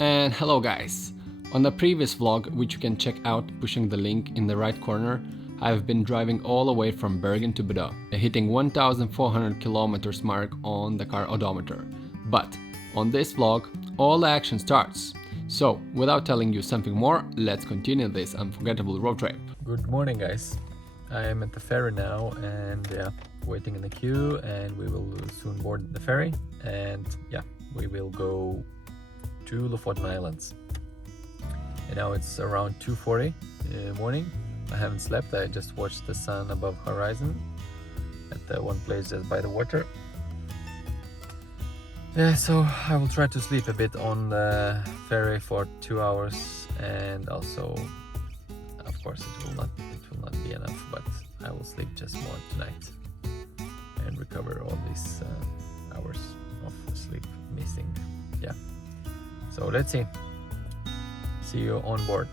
And hello guys! On the previous vlog, which you can check out pushing the link in the right corner, I've been driving all the way from Bergen to Bodø, hitting 1400 kilometers mark on the car odometer. But on this vlog, all the action starts. So, without telling you something more, let's continue this unforgettable road trip. Good morning guys! I am at the ferry now and waiting in the queue, and we will soon board the ferry and we will go to Lofoten Islands. And now it's around 2:40 in the morning. I haven't slept, I just watched the sun above horizon at the one place just by the water. So I will try to sleep a bit on the ferry for 2 hours, and also of course it will not be enough, but I will sleep just more tonight and recover all these hours of sleep missing. So let's see you on board.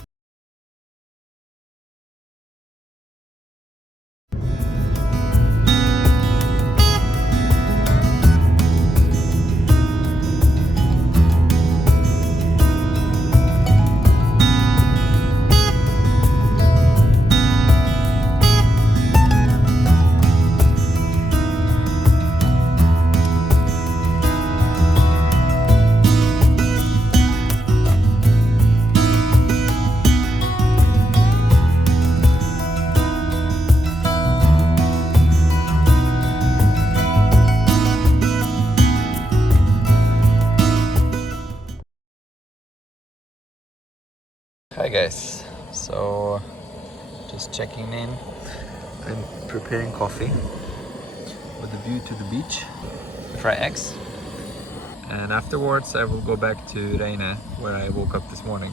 Hi guys, so just checking in. I'm preparing coffee with a view to the beach, fry eggs, and afterwards I will go back to Reine where I woke up this morning.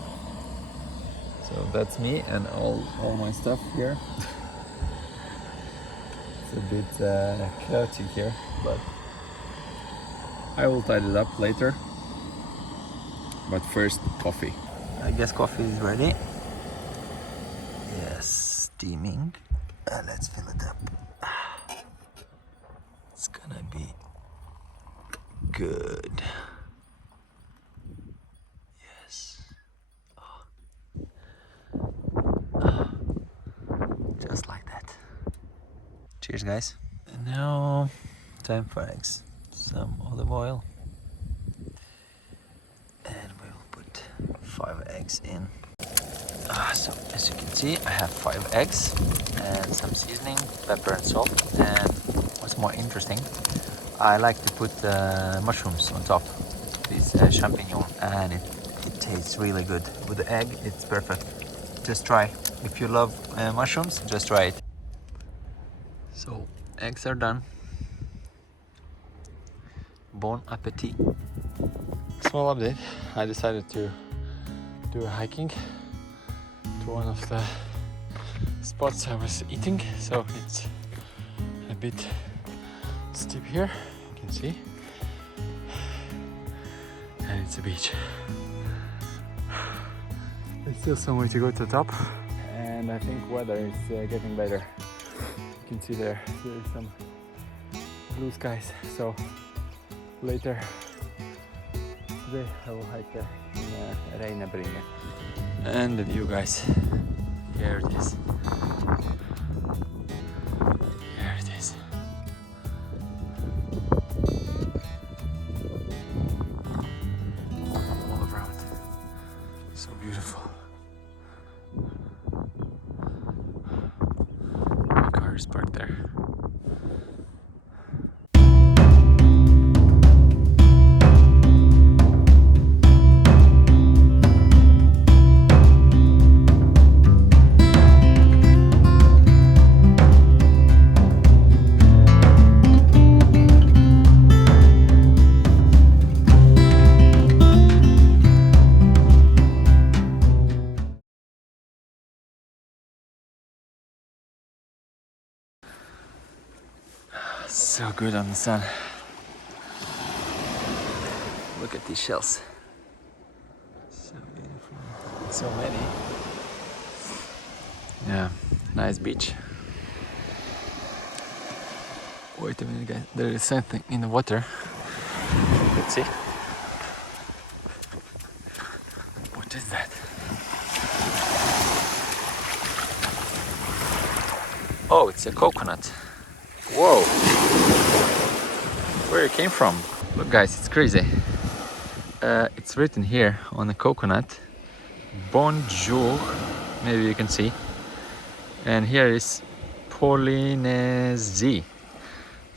So that's me and all my stuff here. It's a bit chaotic here, but I will tidy it up later. But first, coffee. I guess coffee is ready. Yes, steaming. Let's fill it up. It's gonna be good. Yes. Just like that. Cheers, guys. And now, time for eggs. Some olive oil. And we will put 5 eggs in. So as you can see, I have 5 eggs and some seasoning, pepper and salt. And what's more interesting, I like to put mushrooms on top, these champignon, and it tastes really good. With the egg, it's perfect. Just try. If you love mushrooms, just try it. So eggs are done. Bon appetit. Small update, I decided to do a hiking to one of the spots I was eating, so it's a bit steep here, you can see, and it's a beach. There's still some way to go to the top, and I think weather is getting better. You can see there is some blue skies, so later today I will hike there in Reinebringe. And the view, guys. Here it is. Here it is. All around. So beautiful. My car is parked there. So good on the sun. Look at these shells. So beautiful. So many. Yeah, nice beach. Wait a minute, guys. There is something in the water. Let's see. What is that? Oh, it's a coconut. Whoa! Where it came from? Look guys, it's crazy. It's written here on the coconut, bonjour, maybe you can see. And here is Polynésie.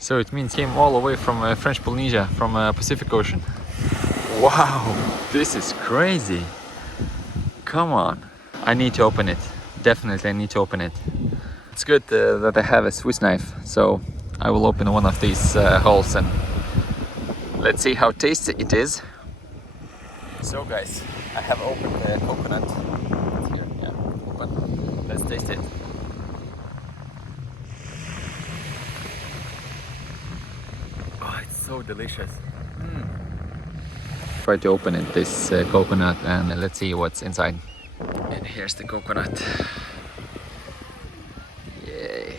So it means came all the way from French Polynesia, from Pacific Ocean. Wow, this is crazy. Come on. I need to open it. Definitely I need to open it. It's good that I have a Swiss knife, so I will open one of these holes and let's see how tasty it is. So guys, I have opened the coconut. It's here, yeah, open. Let's taste it. Oh, it's so delicious. Try to open it, this coconut, and let's see what's inside. And here's the coconut. Yay.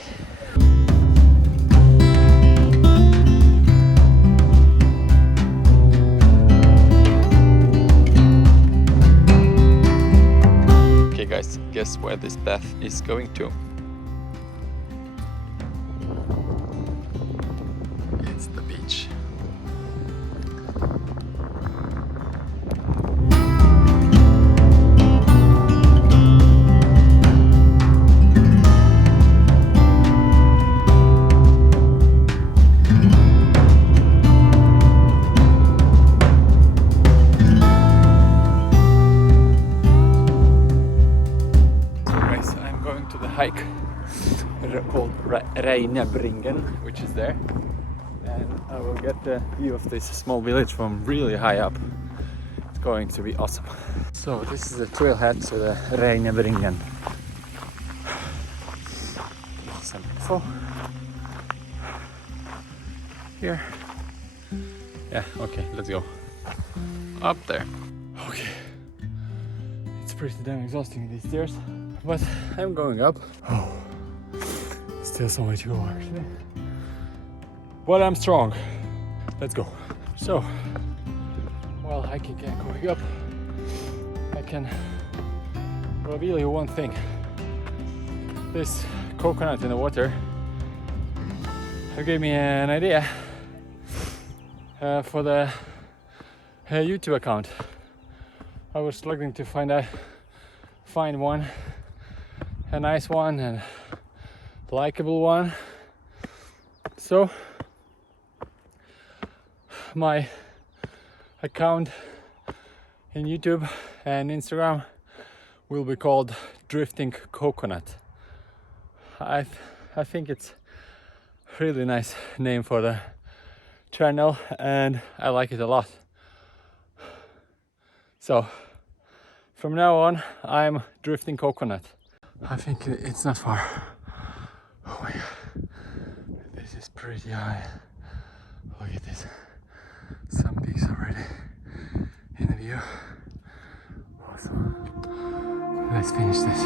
Okay guys, guess where this path is going to? It's the beach. To the hike called Reinebringen, which is there, and I will get the view of this small village from really high up. It's going to be awesome. So this is the trailhead to the Reinebringen. Some info here. Yeah, okay, let's go up there. Okay, it's pretty damn exhausting, these stairs. But I'm going up. Oh, still so much to go actually. But I'm strong. Let's go. So, while hiking and going up, I can reveal you one thing. This coconut in the water gave me an idea for the YouTube account. I was struggling to find one. A nice one and likable one. So my account in YouTube and Instagram will be called Drifting Coconut. I think it's a really nice name for the channel and I like it a lot. So from now on I'm Drifting Coconut. I think it's not far. Oh my god, this is pretty high. Look at this. Some peaks already in the view. Awesome. Let's finish this.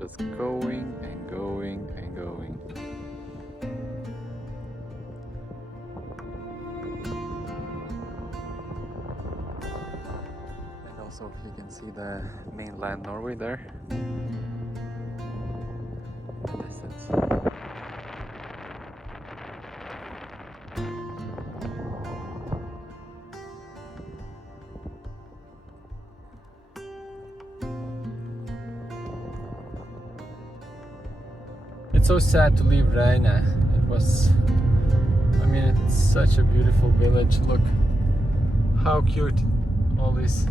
Just going and going and going. And also you can see the mainland Norway there. In the distance. It's so sad to leave Reine. It's such a beautiful village. Look how cute all these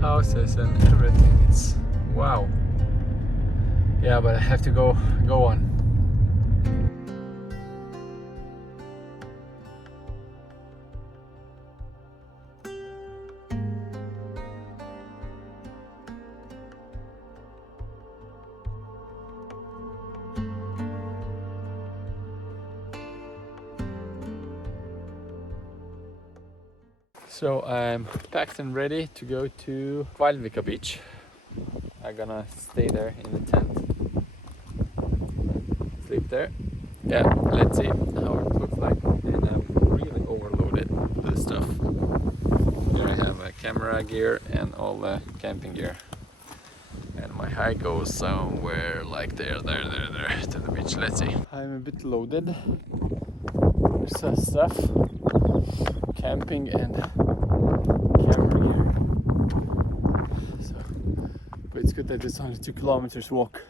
houses and everything. It's wow. Yeah, but I have to go on. So I'm packed and ready to go to Kvalvika beach. I'm gonna stay there in the tent. Sleep there. Yeah, let's see how it looks like. And I'm really overloaded with stuff. Here I have a camera gear and all the camping gear. And my hike goes somewhere like there to the beach. Let's see. I'm a bit loaded. There's stuff. Camping and camera gear. So, but it's good that it's only 2 kilometers walk.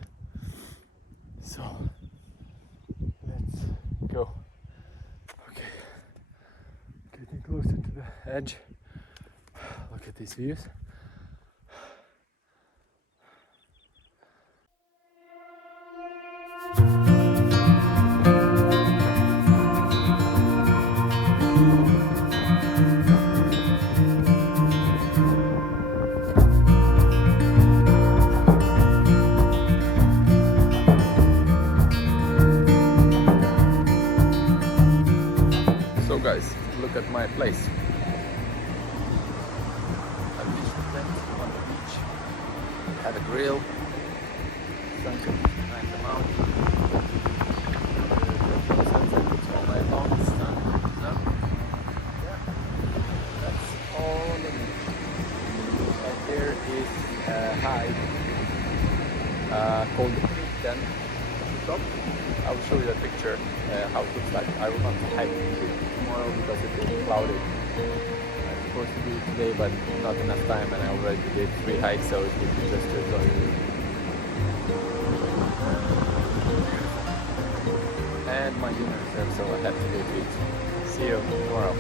So let's go. Okay, getting closer to the edge. Look at these views. So guys, look at my place. I pitched the tent on the beach, had a grill, sun behind the mountain, sunset all night long, sun. Yeah, that's all of it. And here is a hike called Lofoten at the top. I will show you a picture how it looks like. I will not hike tomorrow because it will be cloudy. I'm supposed to do it today, but not enough time, and I already did 3 hikes, so it will be just too exhausting. And my dinner is there, so I have to go to eat. See you tomorrow.